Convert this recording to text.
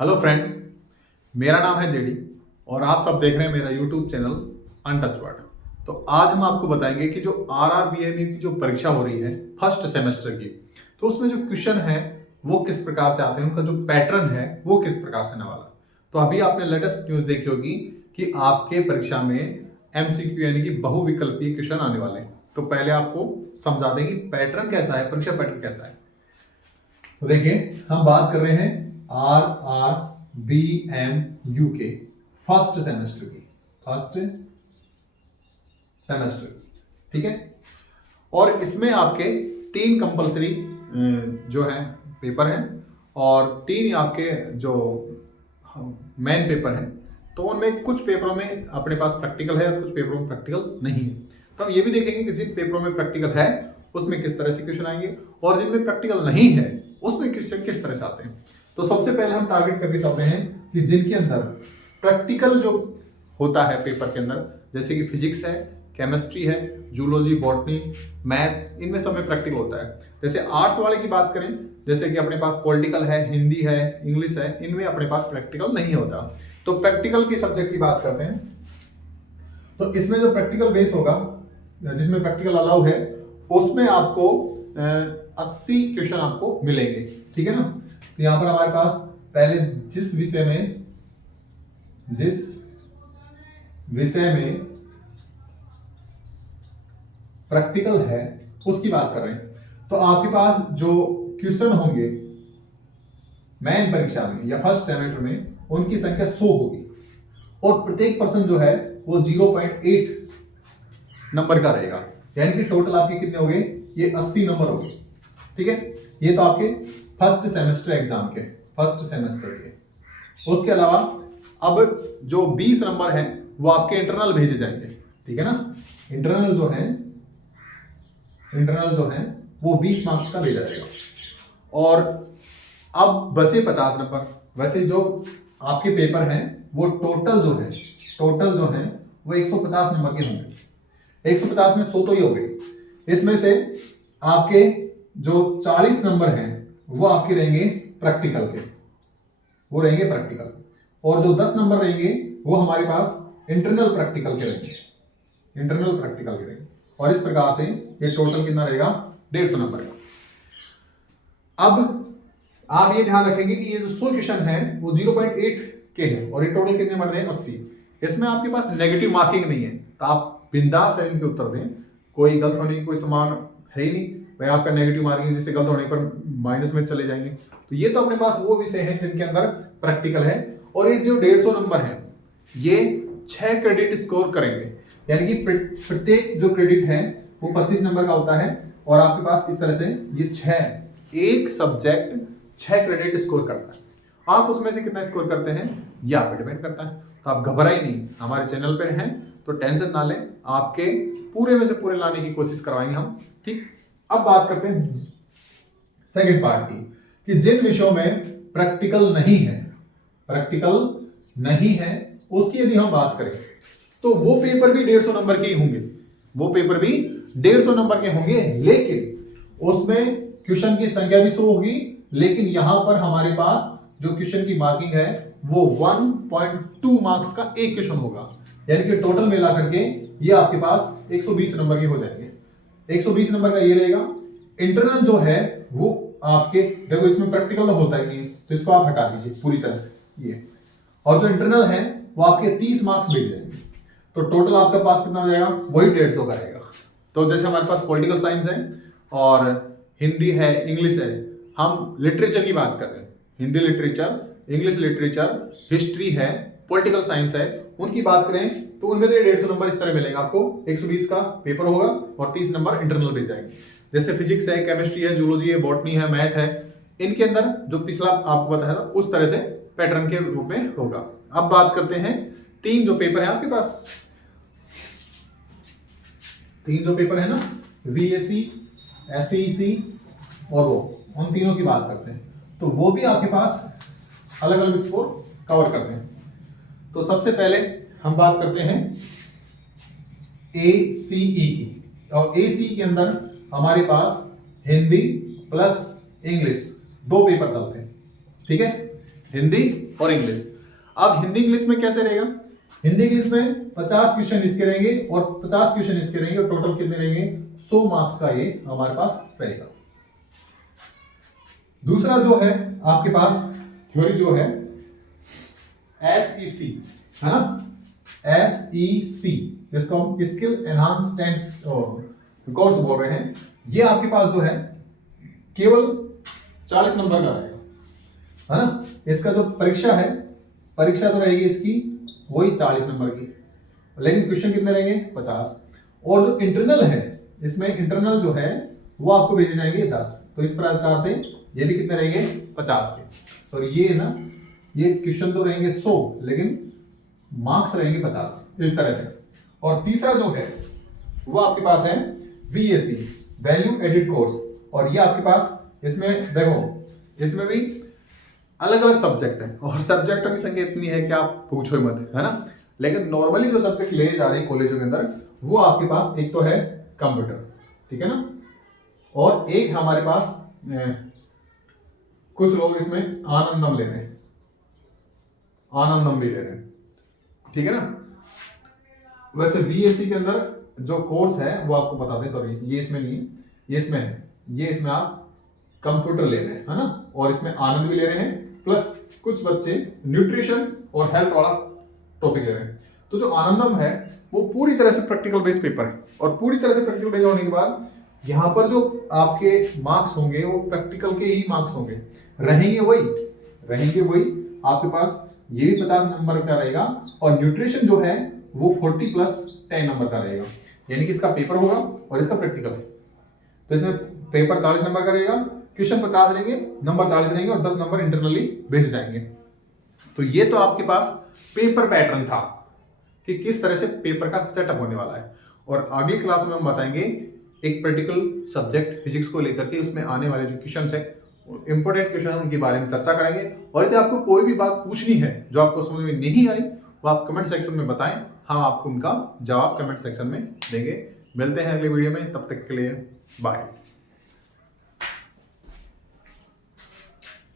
Hello friend, मेरा नाम है जेडी और आप सब देख रहे हैं मेरा यूट्यूब चैनल अनटच वर्ड। तो आज हम आपको बताएंगे कि जो आरआरबीएमयू की जो परीक्षा हो रही है फर्स्ट सेमेस्टर की, तो उसमें जो क्वेश्चन है वो किस प्रकार से आते हैं, उनका जो पैटर्न है वो किस प्रकार से आने वाला। तो अभी आपने लेटेस्ट न्यूज देखी होगी कि आपके परीक्षा में एमसीक्यू यानी कि बहुविकल्पीय क्वेश्चन आने वाले हैं। तो पहले आपको समझा दें कि पैटर्न कैसा है, परीक्षा पैटर्न कैसा है। तो देखिए, हम बात कर रहे हैं आरआरबीएमयू के फर्स्ट सेमेस्टर की, फर्स्ट सेमेस्टर, ठीक है। और इसमें आपके 3 कंपलसरी जो है पेपर हैं और 3 आपके जो मेन पेपर हैं। तो उनमें कुछ पेपरों में अपने पास प्रैक्टिकल है और कुछ पेपरों में प्रैक्टिकल नहीं है। तो हम ये भी देखेंगे कि जिन पेपरों में प्रैक्टिकल है उसमें किस तरह से क्वेश्चन आएंगे और जिनमें प्रैक्टिकल नहीं है उसमें क्वेश्चन किस तरह से आते हैं। तो सबसे पहले हम टारगेट करके चलते हैं कि जिनके अंदर प्रैक्टिकल जो होता है पेपर के अंदर, जैसे कि फिजिक्स है, केमिस्ट्री है, जूलॉजी, बॉटनी, मैथ, इनमें सब में प्रैक्टिकल होता है। जैसे आर्ट्स वाले की बात करें, जैसे कि अपने पास पॉलिटिकल है, हिंदी है, इंग्लिश है, इनमें अपने पास प्रैक्टिकल नहीं होता। तो प्रैक्टिकल की सब्जेक्ट की बात करते हैं, तो इसमें जो प्रैक्टिकल बेस होगा, जिसमें प्रैक्टिकल अलाउ है, उसमें आपको 80 क्वेश्चन आपको मिलेंगे, ठीक है ना। तो यहां पर हमारे पास पहले जिस विषय में प्रैक्टिकल है उसकी बात कर रहे हैं। तो आपके पास जो क्वेश्चन होंगे मेन परीक्षा में या फर्स्ट सेमेस्टर में, उनकी संख्या 100 होगी और प्रत्येक पर्सन जो है वो 0.8 नंबर का रहेगा, यानी कि टोटल आपके कितने हो गए, ये 80 नंबर हो गए, ठीक है। ये तो आपके फर्स्ट सेमेस्टर एग्जाम के, फर्स्ट सेमेस्टर के। उसके अलावा अब जो 20 नंबर हैं वो आपके इंटरनल भेजे जाएंगे, ठीक है ना। इंटरनल जो है वो 20 मार्क्स का भेजा जाएगा। और अब बचे 50 नंबर। वैसे जो आपके पेपर हैं वो टोटल जो है वो 150 नंबर के होंगे। 150 में 100 तो ही हो गए। इसमें से आपके जो 40 नंबर हैं वो आपके रहेंगे प्रैक्टिकल के, वो रहेंगे प्रैक्टिकल। और जो 10 नंबर रहेंगे वो हमारे पास इंटरनल प्रैक्टिकल के रहेंगे, इंटरनल प्रैक्टिकल के रहेंगे। और इस प्रकार से ये टोटल कितना रहेगा, 150 नंबर का। अब आप ये ध्यान रखेंगे कि ये जो 100 क्वेश्चन है वो 0.8 के हैं और ये टोटल कितने बन रहे हैं, 80। इसमें आपके पास नेगेटिव मार्किंग नहीं है, तो आप बिंदास है इनके उत्तर दें। कोई गलत होने की कोई समान है ही नहीं भाई, आपका नेगेटिव मार्किंग जिससे गलत होने पर माइनस में चले जाएंगे। तो ये तो अपने पास वो विषय है जिनके अंदर प्रैक्टिकल है। और ये जो 150 नंबर है ये 6 क्रेडिट स्कोर करेंगे, यानी कि प्रत्येक जो क्रेडिट है वो 25 नंबर का होता है। और आपके पास इस तरह से ये एक सब्जेक्ट 6 क्रेडिट स्कोर करता है। आप उसमें से कितना स्कोर करते हैं ये आप पे डिपेंड करता है। तो आप घबराई नहीं, हमारे चैनल पर हैं तो टेंशन ना लें, आपके पूरे में से पूरे लाने की कोशिश करवाएंगे हम, ठीक। अब बात करते हैं सेकंड पार्ट की, कि जिन विषयों में प्रैक्टिकल नहीं है उसकी यदि हम बात करें तो वो पेपर भी 150 नंबर के ही होंगे, वो पेपर भी 150 नंबर के होंगे, लेकिन उसमें क्वेश्चन की संख्या भी 100 होगी। लेकिन यहां पर हमारे पास जो क्वेश्चन की मार्किंग है वो 1.2 मार्क्स का एक क्वेश्चन होगा, यानी कि टोटल मिला करके ये आपके पास 120 नंबर के हो जाएंगे। 120 नंबर का ये रहेगा। इंटरनल जो है वो आपके, देखो इसमें प्रैक्टिकल तो होता ही नहीं, तो इसको आप हटा दीजिए पूरी तरह से ये। और जो इंटरनल है वो आपके 30 मार्क्स मिल जाएंगे। तो टोटल आपके पास कितना हो जाएगा, वही 150 का रहेगा। तो जैसे हमारे पास पॉलिटिकल साइंस है और हिंदी है, इंग्लिश है, हम लिटरेचर की बात कर रहे हैं, Hindi literature, English literature, history है, पॉलिटिकल साइंस है, उनकी बात करें तो उनमें तो 150 नंबर इस तरह मिलेगा आपको। 120 का पेपर होगा और 30 नंबर इंटरनल भेज जाएंगे। जैसे फिजिक्स है, केमिस्ट्री है, जूलॉजी है, बॉटनी है, मैथ है, इनके अंदर जो पिछला आपको बताया था उस तरह से पैटर्न के रूप में होगा। अब बात करते हैं 3 जो पेपर है आपके पास, 3 जो पेपर है ना, VAC, SEC और वो, उन तीनों की बात करते हैं। तो वो भी आपके पास अलग अलग स्कोर कवर करते हैं। तो सबसे पहले हम बात करते हैं ACE की, और ACE के अंदर हमारे पास हिंदी प्लस इंग्लिश 2 पेपर चलते हैं, ठीक है। हिंदी और इंग्लिश। अब हिंदी इंग्लिश में कैसे रहेगा? हिंदी इंग्लिश में 50 क्वेश्चन इसके रहेंगे और 50 क्वेश्चन इसके रहेंगे और टोटल कितने रहेंगे? 100 मार्क्स का ये हमारे पास रहेगा। दूसरा जो है आपके पास थ्योरी जो है SEC है ना, SEC जिसको हम स्किल एनहांस टेंस कोर्स बोल रहे हैं, ये आपके पास जो है केवल 40 नंबर का रहेगा, है ना। इसका जो परीक्षा है, परीक्षा तो रहेगी इसकी वही 40 नंबर की, लेकिन क्वेश्चन कितने रहेंगे? 50। और जो इंटरनल है, इसमें इंटरनल जो है वो आपको भेजे जाएंगे 10। तो इस प्रकार से ये भी कितने रहेंगे? 50 के। सॉरी ये ना, ये क्वेश्चन तो रहेंगे 100 लेकिन मार्क्स रहेंगे 50, इस तरह से। और तीसरा जो है वो आपके पास है VAC वैल्यू एडिड कोर्स, और ये आपके पास इसमें देखो इसमें भी अलग अलग सब्जेक्ट है और सब्जेक्टों की संख्या इतनी है कि आप पूछो मत, है ना। लेकिन नॉर्मली जो सब्जेक्ट ले जा रहे हैं कॉलेजों के अंदर वो आपके पास एक तो है कंप्यूटर, ठीक है ना, और एक हमारे पास कुछ लोग इसमें आनंदम ले रहे हैं, आनंदम भी ले रहे हैं, ठीक है ना। वैसे VAC के अंदर जो कोर्स है वो आपको बताते हैं, सॉरी ये इसमें नहीं है, ये इसमें है, ये इसमें आप कंप्यूटर ले रहे हैं, है ना, और इसमें आनंद भी ले रहे हैं, प्लस कुछ बच्चे न्यूट्रिशन और हेल्थ वाला टॉपिक ले रहे हैं। तो जो आनंदम है वो पूरी तरह से प्रैक्टिकल बेस्ड पेपर है, और पूरी तरह से प्रैक्टिकल बेस्ड होने के बाद यहाँ पर जो आपके मार्क्स होंगे वो प्रैक्टिकल के ही मार्क्स होंगे, रहेंगे वही आपके पास। ये भी 50 नंबर का रहेगा, और न्यूट्रिशन जो है वो 40 + 10 नंबर का रहेगा, यानी कि इसका पेपर होगा और इसका प्रैक्टिकल है। तो इसमें पेपर 40 नंबर का रहेगा, क्वेश्चन 50 रहेंगे, नंबर 40 रहेंगे और 10 नंबर इंटरनली भेजे जाएंगे। तो ये तो आपके पास पेपर पैटर्न था कि किस तरह से पेपर का सेटअप होने वाला है। और अगली क्लास में हम बताएंगे एक प्रैक्टिकल सब्जेक्ट फिजिक्स को लेकर के उसमें आने वाले जो क्वेश्चन है, इंपॉर्टेंट क्वेश्चन उनके बारे में चर्चा करेंगे। और यदि आपको कोई भी बात पूछनी है जो आपको समझ में नहीं आई वो आप कमेंट सेक्शन में बताएं, हम आपको उनका जवाब कमेंट सेक्शन में देंगे। मिलते हैं अगले वीडियो में, तब तक के लिए बाय।